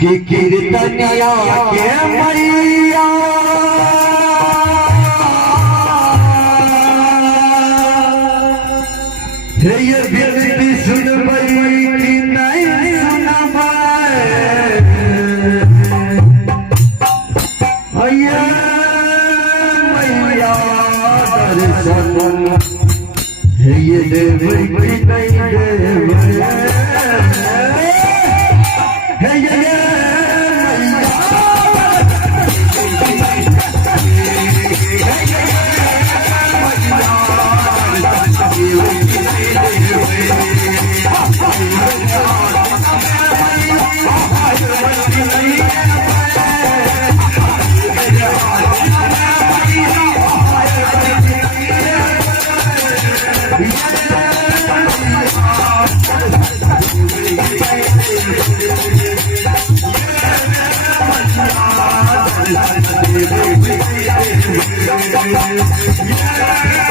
कि कीर्तनिया के मैया हे ये विनती सुनबई कि नहीं सुनबई हैया मैया दर्शन हे ये देवई कि नहीं देवई हे ये Yeah.